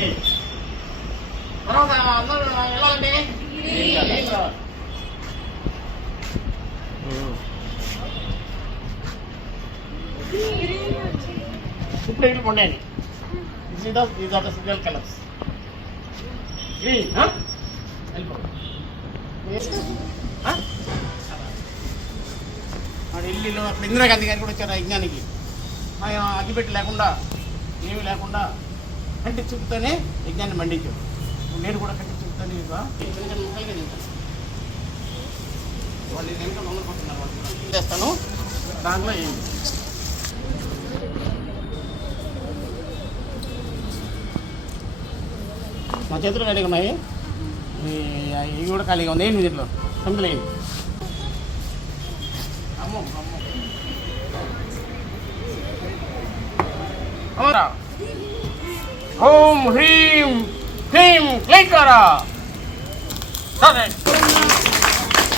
వెళ్ళిపోండి. తర్వాత అందరూ వెళ్ళాలండి. ఇప్పుడు వెళ్ళిపోండి. These are the signal colours. Green వెళ్ళిపోండి. ఢిల్లీలో అప్పుడు ఇందిరాగాంధీ గారు కూడా వచ్చారు యజ్ఞానికి. అగ్గిపెట్టి లేకుండా ఏమీ లేకుండా కంటి చూపుతోనే యజ్ఞాన్ని మండించారు. నేను కూడా కంటి చూపుతోనే ముక్కలుగా తింటాను. వాళ్ళు వెనక నొంగకుంటున్నారు. వాళ్ళు కూడా చేస్తాను. దాంట్లో ఏంటి మా చేతులు రెడీగా ఉన్నాయి. ఇవి కూడా ఖాళీగా ఉంది. ఏంటి దీంట్లో సందులు ఏంటి? అమ్మో అమ్మో ఓం హ్రీం హ్రీం క్లీంకార.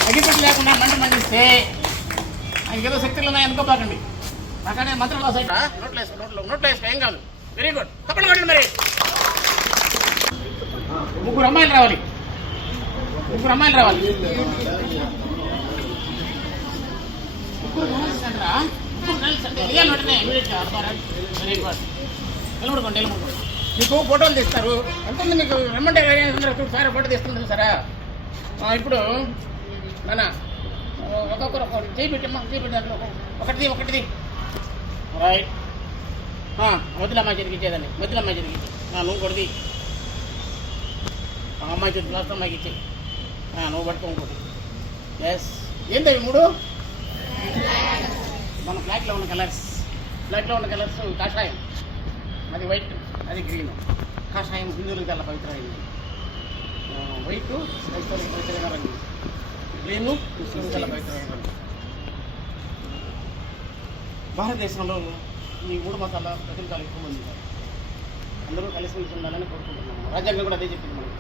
అగ్గిపెట్టి లేకుండా మండిస్తే ఏదో శక్తులు ఉన్నాయి అనుకోపాకండి. నాకనే మంత్రంలో సైట్ నోట్లో వేసుకో ఏం కాదు. Very good. తప్పకుండా కొట్టండి. మరి ముగ్గురు అమ్మాయిలు రావాలి. ముగ్గురు వెరీ గుడ్. నిలబడుకోండి. మీకు ఫోటోలు తీస్తారు. ఎంతమంది మీకు రమ్మంటే సార్ ఫోటో తీస్తుంది సరే. ఇప్పుడు నాన్న ఒక్కొక్కరు చేయి పెట్టమ్మా. దాంట్లో ఒకటిది రైట్. మొదలమ్మాయి చేతికి ఇచ్చేదండి. మొదలమ్మాయి చేతికి ఇచ్చే. నువ్వు కొడిది అమ్మాయి చేతి లాస్ట్ అమ్మాయికి ఇచ్చే. నువ్వు పట్టుకో ఇంకోటి. ఎస్. ఏంటవి మూడు? మన ఫ్లాట్లో ఉన్న కలర్స్ కాషాయం, అది వైట్, అది గ్రీన్. కాషాయం హిందువులకు చాలా పవిత్రమైంది. వైట్ పవిత్రమైన రంగు, గ్రీన్ ముస్లిం చాలా పవిత్రమైన రంగు. భారతదేశంలో ఈ మూడు మతాల ప్రజలు చాలా ఎక్కువ మంది ఉన్నారు. అందరూ కలిసి ఉండాలని కోరుకుంటున్నాము. రాజ్యాంగం కూడా అదే చెప్పింది మనకి.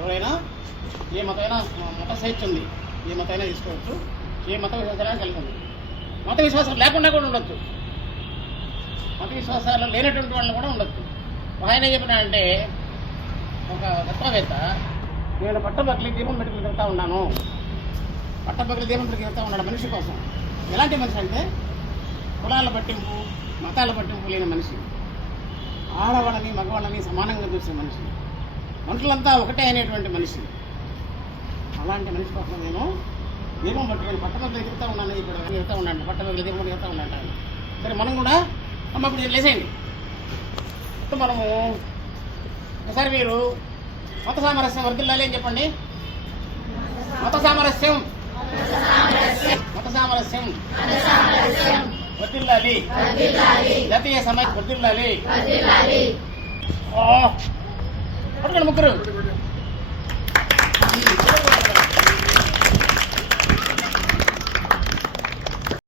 ఎవరైనా ఏ మతమైనా మత స్వేచ్ఛ ఉంది. ఏ మతమైనా తీసుకోవచ్చు. ఏ మత విశ్వాసాలైనా కలిగి ఉంది. మత విశ్వాసం లేకుండా కూడా ఉండొచ్చు. మత విశ్వాసాలు లేనటువంటి వాళ్ళు కూడా ఉండొచ్చు. ఆయన చెప్పినాడంటే ఒక తత్వవేత్త, నేను పట్టపగలి దీపం పెట్టుకుని తిరుగుతూ ఉన్నాను. మనిషి కోసం. ఎలాంటి మనిషి అంటే కులాల పట్టింపు, మతాల పట్టింపు లేని మనిషి. ఆడవాళ్ళని మగవాళ్ళని సమానంగా చూసే మనిషి. మనుషులంతా ఒకటే అనేటువంటి మనిషి. అలాంటి మనిషి కోసం నేను దీపం పట్టుకొని పట్టపగలి తిరుగుతూ ఉన్నాను. ఇప్పుడు పట్టపగలి దీపం తిరుగుతూ ఉన్నాను. సరే మనం కూడా అమ్మ ఇప్పుడు లేసేయండి. మనము ఒకసారి మీరు మత సామరస్యం వర్ధిల్లాలి అని చెప్పండి. మత సామరస్యం వర్ధిల్లాలి. జాతీయ సమైక్య వర్ధిల్లాలి. పట్టుకోండి ముగ్గురు.